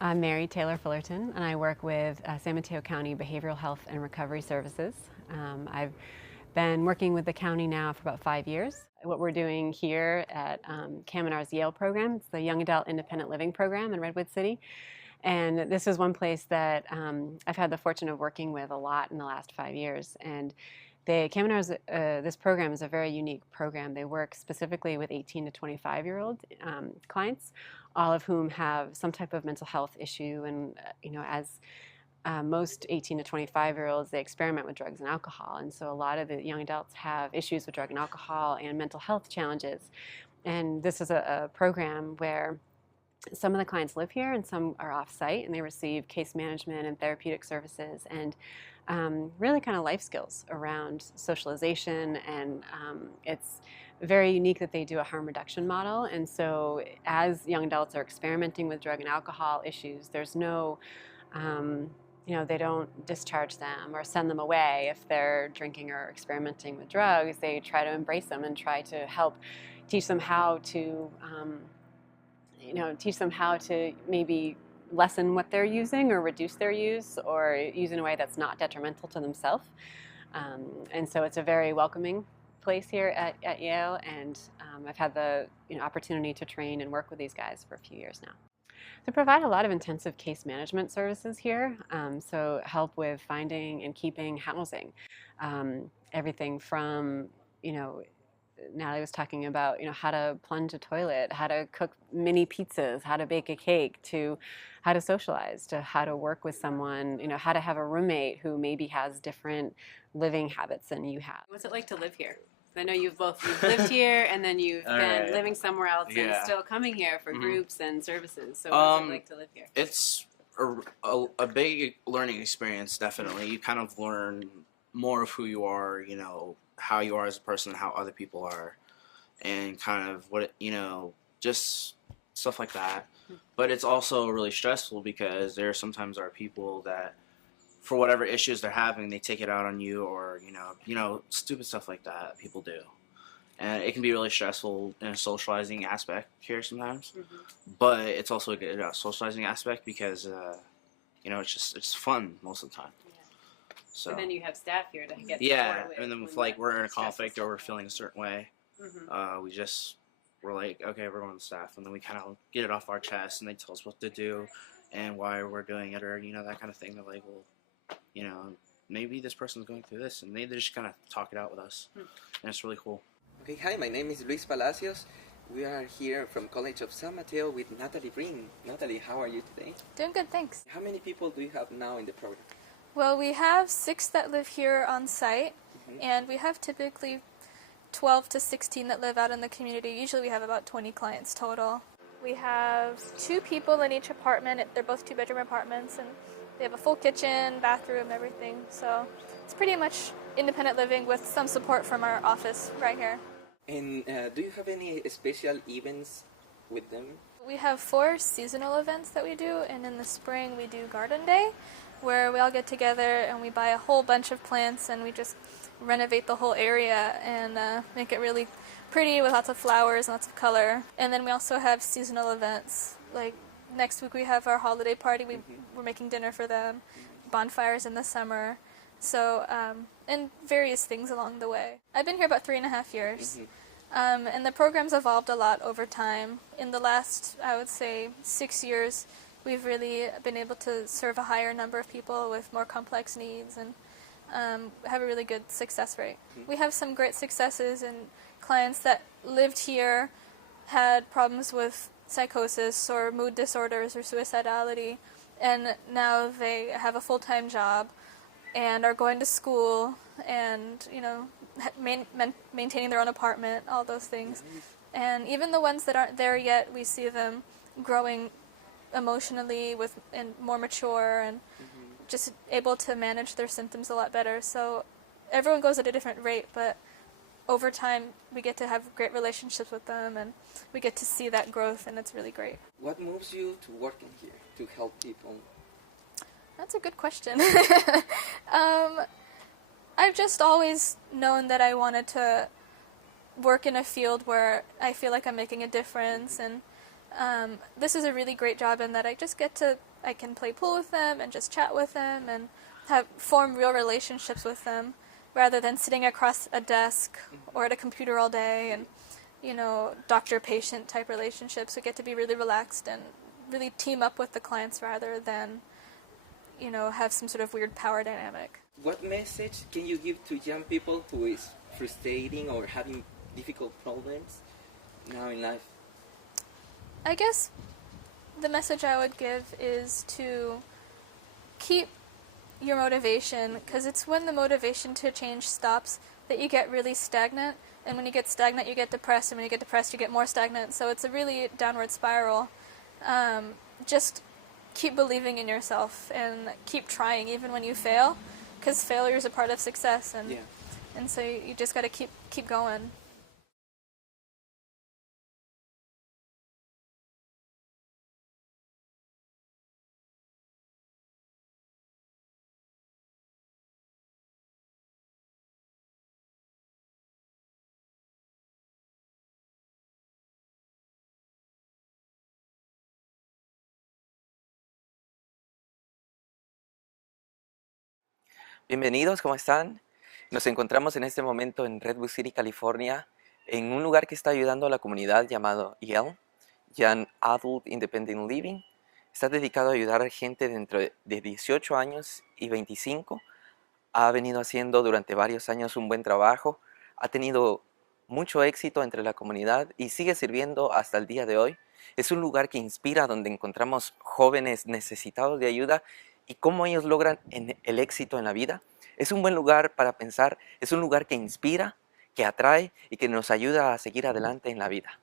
I'm Mary Taylor Fullerton, and I work with San Mateo County Behavioral Health and Recovery Services. I've been working with the county now for about 5 years. What we're doing here at Kaminar's YAIL program, it's the Young Adult Independent Living Program in Redwood City. And this is one place that I've had the fortune of working with a lot in the last 5 years. And Kaminar's, this program is a very unique program. They work specifically with 18 to 25-year-old clients, all of whom have some type of mental health issue. And as most 18 to 25-year-olds, they experiment with drugs and alcohol. And so a lot of the young adults have issues with drug and alcohol and mental health challenges. And this is a program where some of the clients live here and some are off-site, and they receive case management and therapeutic services and really kind of life skills around socialization. And it's very unique that they do a harm reduction model. And so as young adults are experimenting with drug and alcohol issues, there's no they don't discharge them or send them away if they're drinking or experimenting with drugs. They try to embrace them and try to help teach them how to maybe lessen what they're using or reduce their use or use in a way that's not detrimental to themselves. And so it's a very welcoming place here at YAIL, and I've had the opportunity to train and work with these guys for a few years now. They provide a lot of intensive case management services here, so help with finding and keeping housing. Everything from, Natalie was talking about, how to plunge a toilet, how to cook mini pizzas, how to bake a cake, to how to socialize, to how to work with someone, how to have a roommate who maybe has different living habits than you have. What's it like to live here? I know you've lived here and then you've been living somewhere else and still coming here for groups and services. So what's it like to live here? It's a big learning experience, definitely. You kind of learn more of who you are, how you are as a person, how other people are, and kind of what, just stuff like that. But it's also really stressful because there sometimes are people that, for whatever issues they're having, they take it out on you, or stupid stuff like that people do, and it can be really stressful in a socializing aspect here sometimes. But it's also a good socializing aspect because it's fun most of the time. So, and then you have staff here to get support with. And then if we're in a conflict or we're feeling a certain way, we're like, okay, we're going to staff, and then we kind of get it off our chest, and they tell us what to do and why we're doing it, or that kind of thing. They're like, well, maybe this person's going through this, and they just kind of talk it out with us, and it's really cool. Okay, hi, my name is Luis Palacios. We are here from College of San Mateo with Natalie Green. Natalie, how are you today? Doing good, thanks. How many people do you have now in the program? Well, we have 6 that live here on site, and we have typically 12 to 16 that live out in the community. Usually we have about 20 clients total. We have 2 people in each apartment. They're both 2-bedroom apartments, and they have a full kitchen, bathroom, everything. So it's pretty much independent living with some support from our office right here. And do you have any special events with them? We have 4 seasonal events that we do, and in the spring we do Garden Day, where we all get together and we buy a whole bunch of plants and we just renovate the whole area and make it really pretty with lots of flowers and lots of color. And then we also have seasonal events. Like next week we have our holiday party. We're making dinner for them, bonfires in the summer. So, and various things along the way. I've been here about 3.5 years. And the program's evolved a lot over time. In the last, I would say, 6 years, we've really been able to serve a higher number of people with more complex needs and have a really good success rate. We have some great successes in clients that lived here, had problems with psychosis or mood disorders or suicidality, and now they have a full-time job and are going to school and, maintaining their own apartment, all those things. And even the ones that aren't there yet, we see them growing emotionally and more mature and just able to manage their symptoms a lot better. So everyone goes at a different rate, but over time we get to have great relationships with them and we get to see that growth, and it's really great. What moves you to working here, to help people? That's a good question. I've just always known that I wanted to work in a field where I feel like I'm making a difference, and this is a really great job in that I just get to I can play pool with them and just chat with them and have form real relationships with them rather than sitting across a desk or at a computer all day and doctor-patient type relationships. We get to be really relaxed and really team up with the clients rather than have some sort of weird power dynamic. What message can you give to young people who is frustrating or having difficult problems now in life? I guess the message I would give is to keep your motivation, because it's when the motivation to change stops that you get really stagnant, and when you get stagnant you get depressed, and when you get depressed you get more stagnant, so it's a really downward spiral. Just keep believing in yourself and keep trying even when you fail, because failure is a part of success, and so you just got to keep going. Bienvenidos, ¿cómo están? Nos encontramos en este momento en Redwood City, California, en un lugar que está ayudando a la comunidad llamado YAIL, Young Adult Independent Living. Está dedicado a ayudar a gente dentro de 18 años y 25. Ha venido haciendo durante varios años un buen trabajo, ha tenido mucho éxito entre la comunidad y sigue sirviendo hasta el día de hoy. Es un lugar que inspira, donde encontramos jóvenes necesitados de ayuda y cómo ellos logran el éxito en la vida. Es un buen lugar para pensar, es un lugar que inspira, que atrae y que nos ayuda a seguir adelante en la vida.